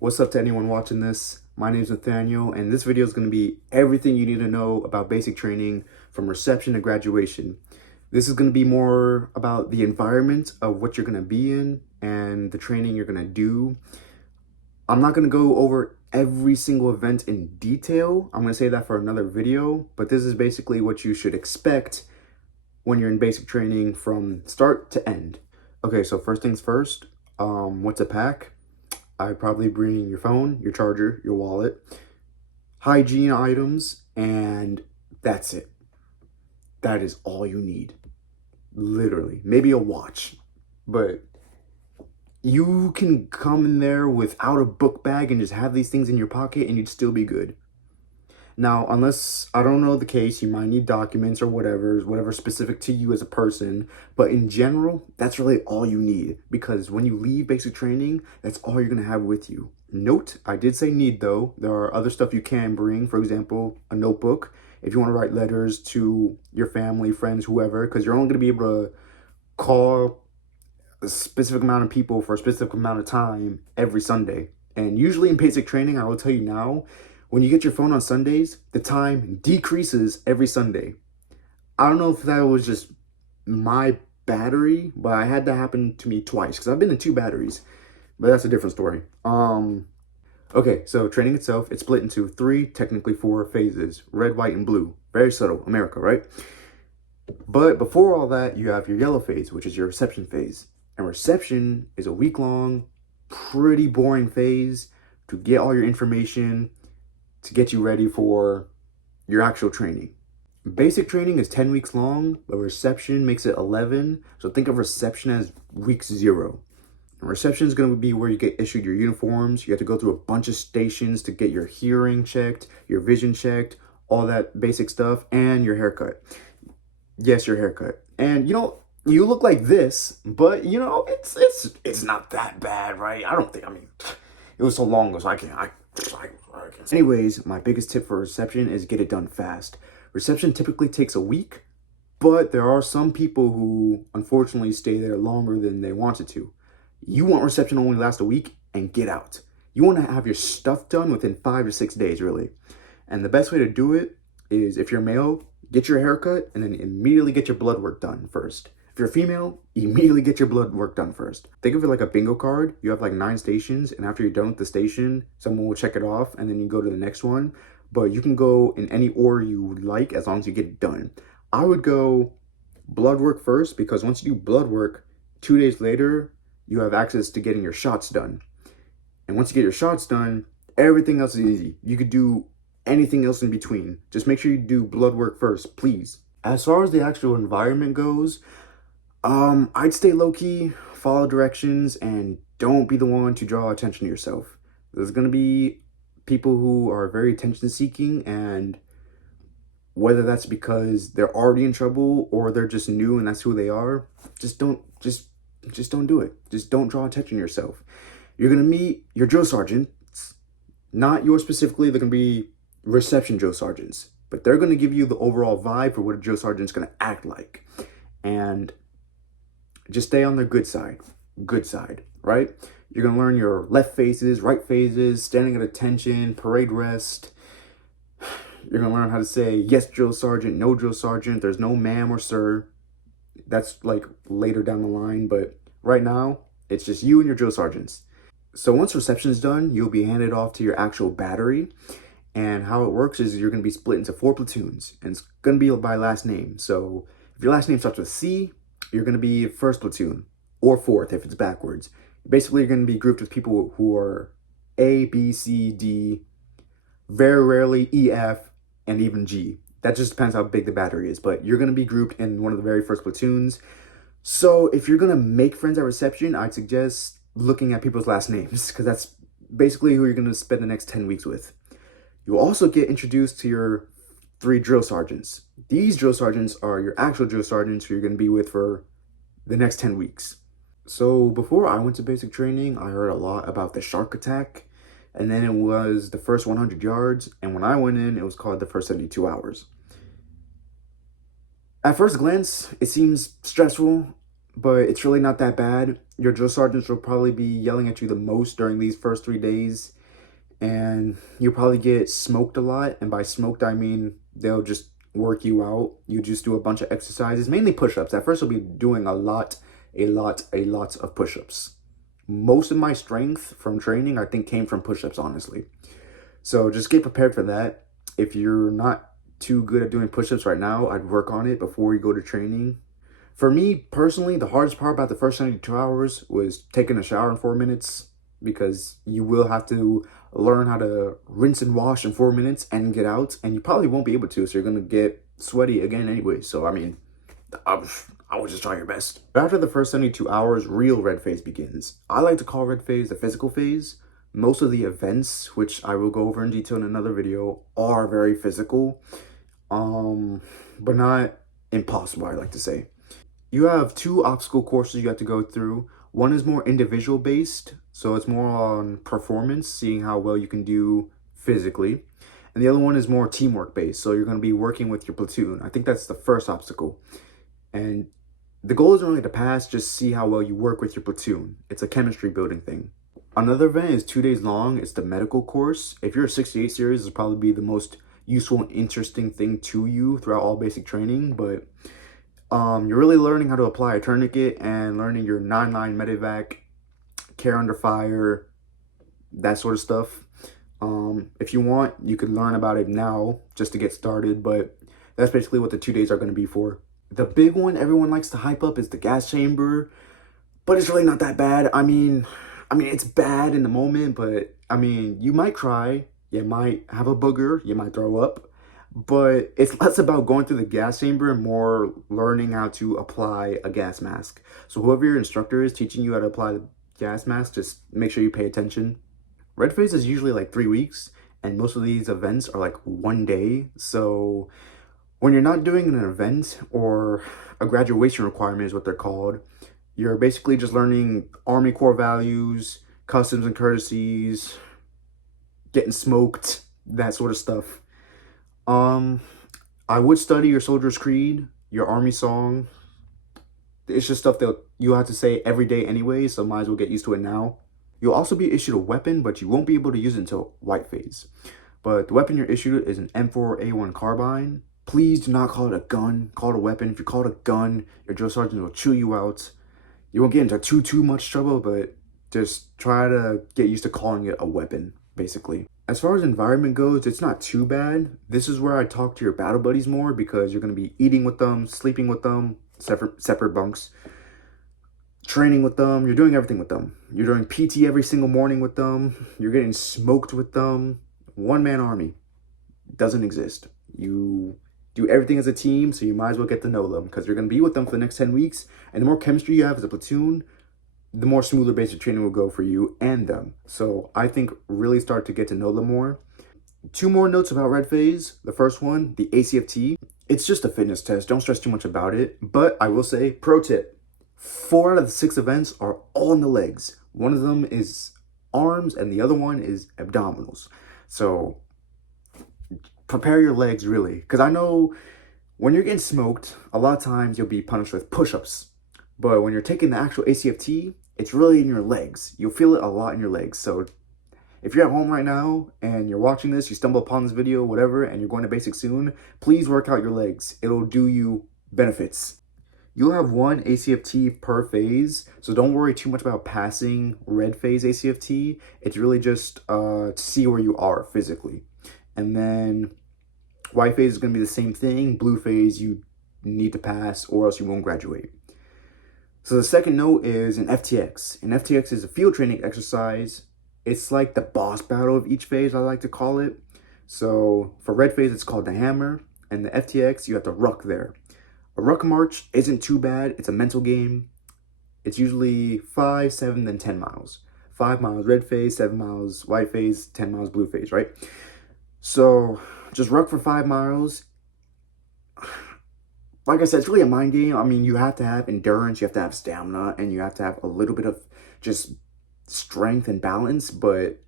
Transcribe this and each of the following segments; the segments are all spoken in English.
What's up to anyone watching this? My name is Nathaniel, and this video is going to be everything you need to know about basic training from reception to graduation. This is going to be more about the environment of what you're going to be in and the training you're going to do. I'm not going to go over every single event in detail. I'm going to say that for another video, but this is basically what you should expect when you're in basic training from start to end. Okay, so first things first, what to pack? I'd probably bring your phone, your charger, your wallet, hygiene items, and that's it. That is all you need. Literally. Maybe a watch. But you can come in there without a book bag and just have these things in your pocket and you'd still be good. Now, unless, I don't know the case, you might need documents or whatever specific to you as a person. But in general, that's really all you need. Because when you leave basic training, that's all you're going to have with you. Note, I did say need though. There are other stuff you can bring. For example, a notebook. If you want to write letters to your family, friends, whoever. Because you're only going to be able to call a specific amount of people for a specific amount of time every Sunday. And usually in basic training, I will tell you now, when you get your phone on Sundays, the time decreases every Sunday. I don't know if that was just my battery, but I had that happen to me twice because I've been in 2 batteries, but that's a different story. Okay, so training itself, it's split into 3, technically 4 phases: red, white, and blue. Very subtle, America, right? But before all that, you have your yellow phase, which is your reception phase. And reception is a week-long, pretty boring phase to get all your information, to get you ready for your actual training. Basic training is 10 weeks long, but reception makes it 11. So think of reception as week 0. And reception is going to be where you get issued your uniforms. You have to go through a bunch of stations to get your hearing checked, your vision checked, all that basic stuff, and your haircut. Yes, your haircut. And you look like this, but it's not that bad, right? I don't think, it was so long ago, so I can't. Anyways, my biggest tip for reception is get it done fast. Reception typically takes a week, but there are some people who unfortunately stay there longer than they wanted to. You want reception to only last a week and get out. You want to have your stuff done within 5 to 6 days, really. And the best way to do it is, if you're male, get your haircut and then immediately get your blood work done first. If you're female, immediately get your blood work done first. Think of it like a bingo card. You have like 9 stations, and after you're done with the station, someone will check it off, and then you go to the next one. But you can go in any order you like as long as you get it done. I would go blood work first, because once you do blood work, 2 days later, you have access to getting your shots done. And once you get your shots done, everything else is easy. You could do anything else in between. Just make sure you do blood work first, please. As far as the actual environment goes, I'd stay low-key, follow directions, and don't be the one to draw attention to yourself. There's going to be people who are very attention-seeking, and whether that's because they're already in trouble or they're just new and that's who they are, just don't do it. Just don't draw attention to yourself. You're going to meet your drill sergeants, not yours specifically. They're going to be reception drill sergeants, but they're going to give you the overall vibe for what a drill sergeant's going to act like. And just stay on their good side, right? You're going to learn your left phases, right phases, standing at attention, parade rest. You're going to learn how to say yes, drill sergeant, no, drill sergeant. There's no ma'am or sir. That's like later down the line, but right now, it's just you and your drill sergeants. So once reception is done, you'll be handed off to your actual battery. And how it works is you're going to be split into 4 platoons, and it's going to be by last name. So if your last name starts with C, you're going to be 1st platoon, or 4th if it's backwards. Basically, you're going to be grouped with people who are A, B, C, D, very rarely E, F, and even G. That just depends how big the battery is, but you're going to be grouped in one of the very first platoons. So if you're going to make friends at reception, I'd suggest looking at people's last names, because that's basically who you're going to spend the next 10 weeks with. You'll also get introduced to your 3 drill sergeants. These drill sergeants are your actual drill sergeants who you're going to be with for the next 10 weeks. So before I went to basic training, I heard a lot about the shark attack, and then it was the first 100 yards, and when I went in, it was called the first 72 hours. At first glance, it seems stressful, but it's really not that bad. Your drill sergeants will probably be yelling at you the most during these first 3 days, and you'll probably get smoked a lot. And by smoked, I mean they'll just work you out. You just do a bunch of exercises, mainly push-ups. At first, you'll be doing a lot of push-ups. Most of my strength from training, I think, came from push-ups, honestly. So just get prepared for that. If you're not too good at doing push-ups right now, I'd work on it before you go to training. For me personally, the hardest part about the first 72 hours was taking a shower in 4 minutes, because you will have to learn how to rinse and wash in 4 minutes and get out, and you probably won't be able to, so you're gonna get sweaty again anyway. So I mean, I would just try your best. But after the first 72 hours, real red phase begins. I like to call red phase the physical phase. Most of the events, which I will go over in detail in another video, are very physical, but not impossible, I like to say. You have 2 obstacle courses you have to go through. One is more individual based, so it's more on performance, seeing how well you can do physically. And the other one is more teamwork based, so you're going to be working with your platoon. I think that's the first obstacle. And the goal isn't really to pass, just see how well you work with your platoon. It's a chemistry building thing. Another event is 2 days long. It's the medical course. If you're a 68 series, it'll probably be the most useful and interesting thing to you throughout all basic training, but you're really learning how to apply a tourniquet and learning your 9-line medevac, care under fire, that sort of stuff. If you want, you could learn about it now just to get started, but that's basically what the 2 days are going to be for. The big one everyone likes to hype up is the gas chamber, but it's really not that bad. I mean, it's bad in the moment, but I mean, you might cry, you might have a booger, you might throw up. But it's less about going through the gas chamber and more learning how to apply a gas mask. So whoever your instructor is teaching you how to apply the gas mask, just make sure you pay attention. Red phase is usually like 3 weeks, and most of these events are like 1 day. So when you're not doing an event, or a graduation requirement is what they're called, you're basically just learning Army Corps values, customs and courtesies, getting smoked, that sort of stuff. I would study your soldier's creed, your army song. It's just stuff that you have to say every day anyway, so might as well get used to it now. You'll also be issued a weapon, but you won't be able to use it until white phase. But the weapon you're issued is an M4A1 carbine. Please do not call it a gun, call it a weapon. If you call it a gun, your drill sergeant will chew you out. You won't get into too much trouble, but just try to get used to calling it a weapon, basically. As far as environment goes, it's not too bad. This is where I talk to your battle buddies more, because you're going to be eating with them, sleeping with them, separate bunks, training with them. You're doing everything with them. You're doing PT every single morning with them. You're getting smoked with them. One-man army doesn't exist. You do everything as a team, so you might as well get to know them, because you're going to be with them for the next 10 weeks. And the more chemistry you have as a platoon, the more smoother basic training will go for you and them. So I think really start to get to know them more. 2 more notes about red phase. The first one, the ACFT. It's just a fitness test. Don't stress too much about it. But I will say, pro tip, 4 out of the 6 events are all in the legs. One of them is arms and the other one is abdominals. So prepare your legs, really. Because I know when you're getting smoked, a lot of times you'll be punished with push-ups. But when you're taking the actual ACFT, it's really in your legs. You'll feel it a lot in your legs. So if you're at home right now and you're watching this, you stumble upon this video, whatever, and you're going to basic soon, please work out your legs. It'll do you benefits. You'll have 1 ACFT per phase, so don't worry too much about passing red phase ACFT. It's really just to see where you are physically. And then white phase is going to be the same thing. Blue phase you need to pass, or else you won't graduate. So the second note is an FTX. An FTX is a field training exercise. It's like the boss battle of each phase, I like to call it. So for red phase, it's called the hammer. And the FTX, you have to ruck there. A ruck march isn't too bad. It's a mental game. It's usually 5, 7, then 10 miles. 5 miles red phase, 7 miles white phase, 10 miles blue phase, right? So just ruck for 5 miles. Like I said, it's really a mind game. I mean, you have to have endurance, you have to have stamina, and you have to have a little bit of just strength and balance, but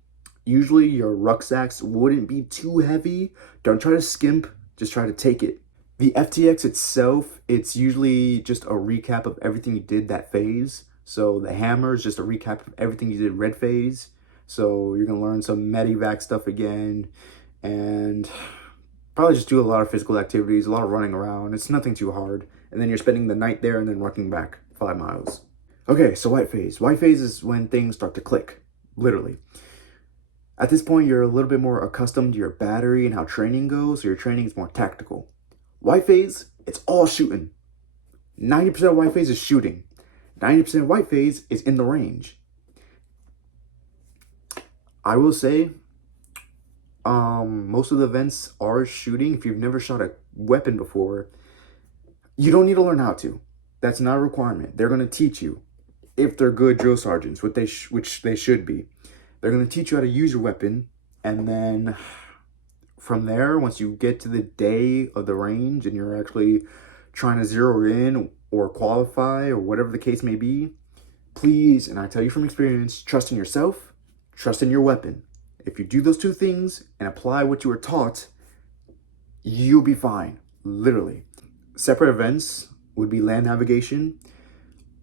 usually your rucksacks wouldn't be too heavy. Don't try to skimp, just try to take it. The FTX itself, it's usually just a recap of everything you did that phase. So the hammer is just a recap of everything you did red phase. So you're gonna learn some medevac stuff again, and probably just do a lot of physical activities, a lot of running around. It's nothing too hard. And then you're spending the night there and then running back 5 miles. Okay, so white phase. White phase is when things start to click, literally. At this point, you're a little bit more accustomed to your battery and how training goes, so your training is more tactical. White phase, it's all shooting. 90% of white phase is shooting. 90% of white phase is in the range. I will say, most of the events are shooting. If you've never shot a weapon before, you don't need to learn how to. That's not a requirement. They're going to teach you, if they're good drill sergeants, which they should be. They're going to teach you how to use your weapon, and then from there, once you get to the day of the range and you're actually trying to zero in or qualify or whatever the case may be, please, and I tell you from experience, trust in yourself, trust in your weapon. If you do those two things and apply what you were taught, you'll be fine, literally. Separate events would be land navigation.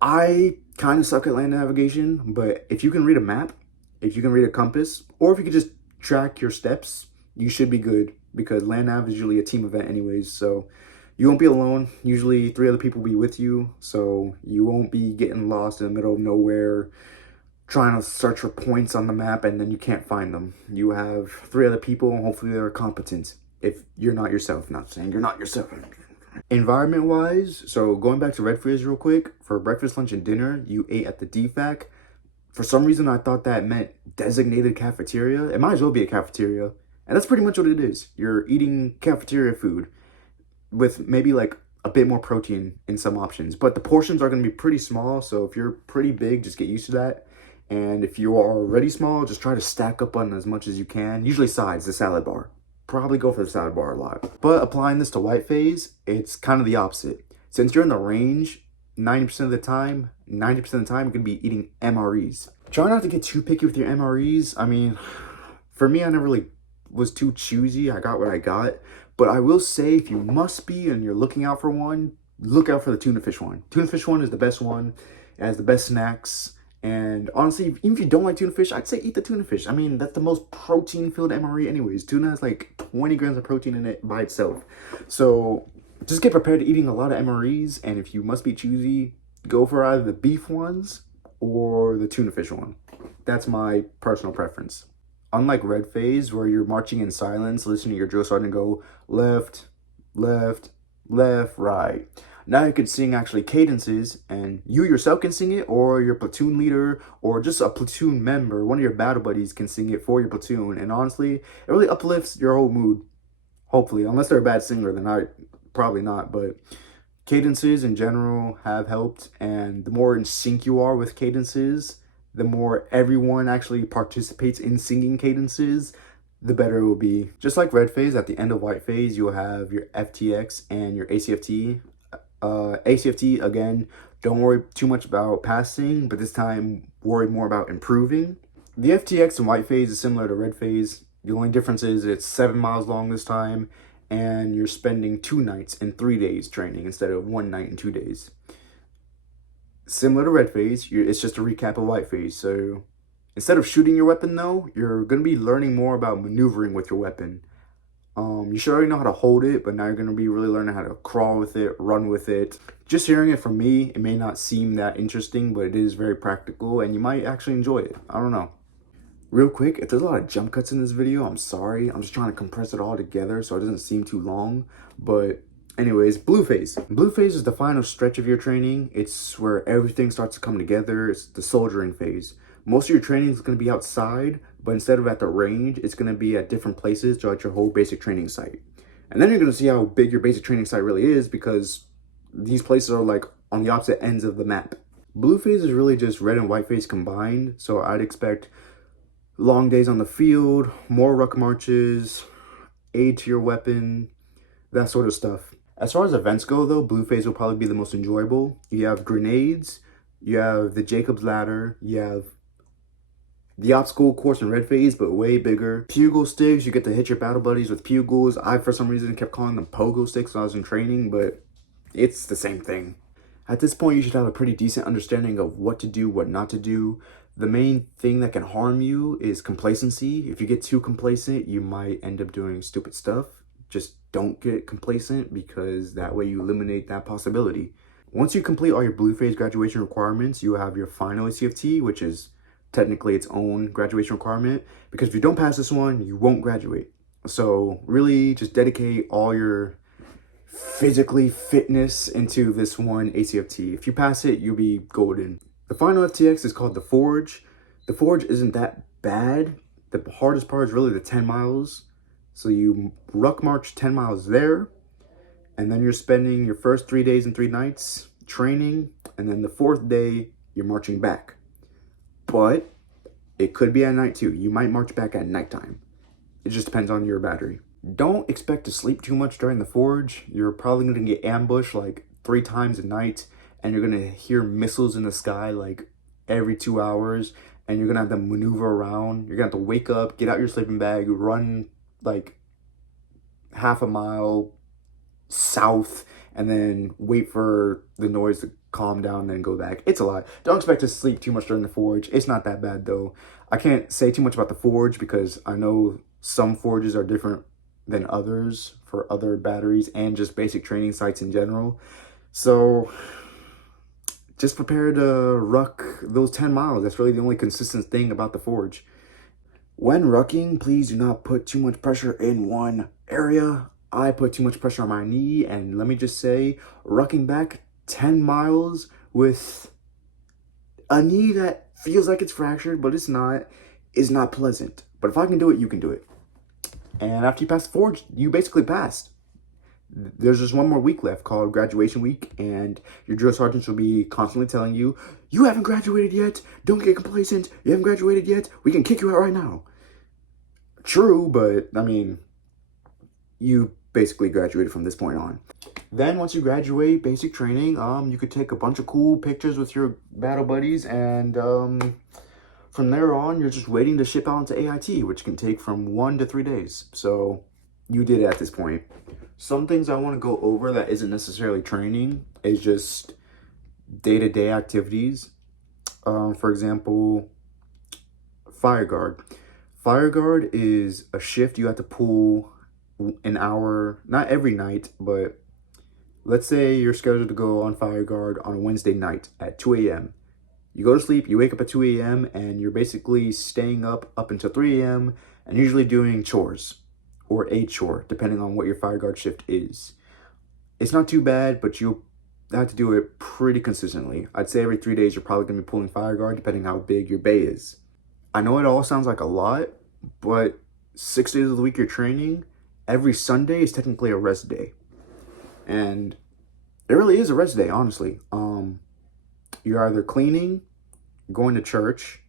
I kind of suck at land navigation, but if you can read a map, if you can read a compass, or if you can just track your steps, you should be good, because land nav is usually a team event anyways, so you won't be alone. Usually 3 other people will be with you, so you won't be getting lost in the middle of nowhere trying to search for points on the map and then you can't find them. You have 3 other people, and hopefully they're competent if you're not yourself. Not saying you're not yourself. Environment wise, so going back to red phase real quick, for breakfast, lunch, and dinner, you ate at the DFAC. For some reason, I thought that meant designated cafeteria. It might as well be a cafeteria. And that's pretty much what it is. You're eating cafeteria food with maybe like a bit more protein in some options. But the portions are going to be pretty small. So if you're pretty big, just get used to that. And if you are already small, just try to stack up on as much as you can. Usually sides, the salad bar. Probably go for the salad bar a lot. But applying this to white phase, it's kind of the opposite. Since you're in the range, 90% of the time, you're going to be eating MREs. Try not to get too picky with your MREs. I mean, for me, I never really was too choosy. I got what I got. But I will say, if you must be and you're looking out for one, look out for the tuna fish one. Tuna fish one is the best one. It has the best snacks. And honestly, even if you don't like tuna fish, I'd say eat the tuna fish. I mean, that's the most protein-filled MRE anyways. Tuna has like 20 grams of protein in it by itself. So just get prepared to eating a lot of MREs. And if you must be choosy, go for either the beef ones or the tuna fish one. That's my personal preference. Unlike red phase, where you're marching in silence, listening to your drill sergeant go left, left, left, right. Now you can sing actually cadences, and you yourself can sing it, or your platoon leader, or just a platoon member, one of your battle buddies can sing it for your platoon. And honestly, it really uplifts your whole mood. Hopefully, unless they're a bad singer, then probably not. But cadences in general have helped, and the more in sync you are with cadences, the more everyone actually participates in singing cadences, the better it will be. Just like red phase, at the end of white phase, you'll have your FTX and your ACFT. ACFT, again, don't worry too much about passing, but this time worry more about improving. The FTX in white phase is similar to red phase. The only difference is it's 7 miles long this time, and you're spending 2 nights and 3 days training instead of 1 night and 2 days. Similar to red phase, it's just a recap of white phase. So instead of shooting your weapon though, you're going to be learning more about maneuvering with your weapon. You should already know how to hold it, but now you're going to be really learning how to crawl with it, run with it. Just hearing it from me, it may not seem that interesting, but it is very practical, and you might actually enjoy it. I don't know. Real quick, if there's a lot of jump cuts in this video, I'm sorry. I'm just trying to compress it all together so it doesn't seem too long. But anyways, blue phase. Blue phase is the final stretch of your training. It's where everything starts to come together. It's the soldiering phase. Most of your training is going to be outside, but instead of at the range, it's going to be at different places throughout your whole basic training site. And then you're going to see how big your basic training site really is, because these places are like on the opposite ends of the map. Blue phase is really just red and white phase combined. So I'd expect long days on the field, more ruck marches, aid to your weapon, that sort of stuff. As far as events go though, blue phase will probably be the most enjoyable. You have grenades, you have the Jacob's ladder, you have the obstacle course in red phase, but way bigger. Pugil sticks, you get to hit your battle buddies with pugils. I, for some reason, kept calling them pogo sticks when I was in training, but it's the same thing. At this point, you should have a pretty decent understanding of what to do, what not to do. The main thing that can harm you is complacency. If you get too complacent, you might end up doing stupid stuff. Just don't get complacent, because that way you eliminate that possibility. Once you complete all your blue phase graduation requirements, you have your final ACFT, which is technically its own graduation requirement, because if you don't pass this one, you won't graduate. So really just dedicate all your physically fitness into this one ACFT. If you pass it, you'll be golden. The final FTX is called the Forge. The Forge isn't that bad. The hardest part is really the 10 miles. So you ruck march 10 miles there, and then you're spending your first 3 days and 3 nights training, and then the 4th day you're marching back. But it could be at night too. You might march back at nighttime. It just depends on your battery. Don't expect to sleep too much during the Forge. You're probably going to get ambushed like 3 times a night, and you're going to hear missiles in the sky like every 2 hours, and you're going to have to maneuver around. You're going to have to wake up, get out your sleeping bag, run like half a mile south, and then wait for the noise to calm down and then go back. It's a lot. Don't expect to sleep too much during the Forge. It's not that bad though. I can't say too much about the Forge because I know some forges are different than others for other batteries and just basic training sites in general. So just prepare to ruck those 10 miles. That's really the only consistent thing about the Forge. When rucking, please do not put too much pressure in one area. I put too much pressure on my knee, and let me just say, rucking back 10 miles with a knee that feels like it's fractured, but it's not, is not pleasant. But if I can do it, you can do it. And after you pass the Forge, you basically passed. There's just one more week left called graduation week, and your drill sergeants will be constantly telling you, you haven't graduated yet, don't get complacent, you haven't graduated yet, we can kick you out right now. True, but I mean, you basically graduated from this point on. Then once you graduate basic training, you could take a bunch of cool pictures with your battle buddies, and from there on, you're just waiting to ship out into AIT, which can take from 1 to 3 days. So you did it at this point. Some things I want to go over that isn't necessarily training is just day-to-day activities. For example, fire guard. Fire guard is a shift you have to pull an hour, not every night, but let's say you're scheduled to go on fire guard on a Wednesday night at 2 a.m. You go to sleep, you wake up at 2 a.m. and you're basically staying up until 3 a.m. and usually doing chores or a chore, depending on what your fire guard shift is. It's not too bad, but you'll have to do it pretty consistently. I'd say every 3 days you're probably going to be pulling fire guard, depending how big your bay is. I know it all sounds like a lot, but 6 days of the week you're training, every Sunday is technically a rest day. And it really is a rest day, honestly. You're either cleaning, going to church,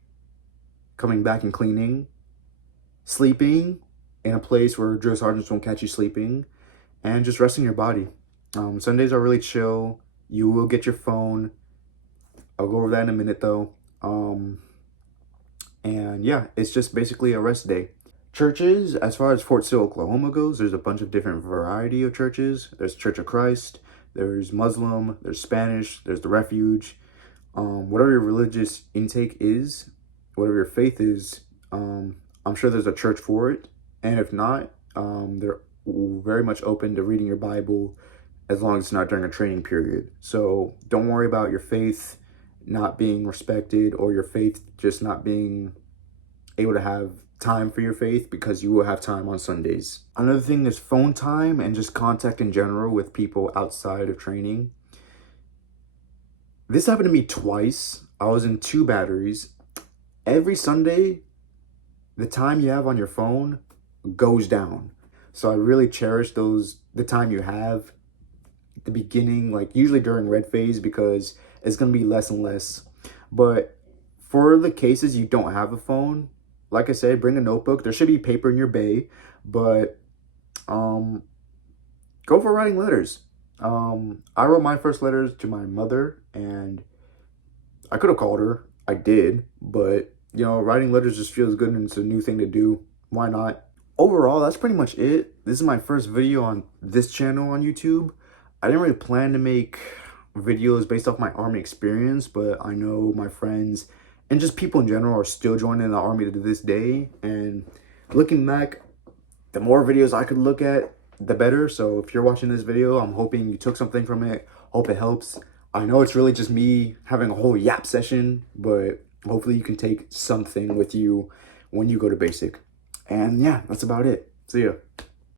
coming back and cleaning, sleeping in a place where drill sergeants won't catch you sleeping, and just resting your body. Sundays are really chill. You will get your phone. I'll go over that in a minute though. And yeah, it's just basically a rest day. Churches, as far as Fort Sill, Oklahoma goes, there's a bunch of different variety of churches. There's Church of Christ, there's Muslim, there's Spanish, there's the Refuge. Whatever your religious intake is, whatever your faith is, I'm sure there's a church for it. And if not, they're very much open to reading your Bible as long as it's not during a training period. So don't worry about your faith not being respected or your faith just not being able to have time for your faith, because you will have time on Sundays. Another thing is phone time and just contact in general with people outside of training. This happened to me twice. I was in 2 batteries. Every Sunday, the time you have on your phone goes down. So I really cherish the time you have at the beginning, like usually during red phase, because it's going to be less and less. But for the cases you don't have a phone, like I said, bring a notebook. There should be paper in your bay, but go for writing letters. I wrote my first letters to my mother, and I could have called her. I did, but you know, writing letters just feels good and it's a new thing to do. Why not? Overall, that's pretty much it. This is my first video on this channel on YouTube. I didn't really plan to make videos based off my Army experience, but I know my friends and just people in general are still joining the Army to this day. And looking back, the more videos I could look at, the better. So if you're watching this video, I'm hoping you took something from it. Hope it helps. I know it's really just me having a whole yap session, but hopefully you can take something with you when you go to basic. And yeah, that's about it. See ya.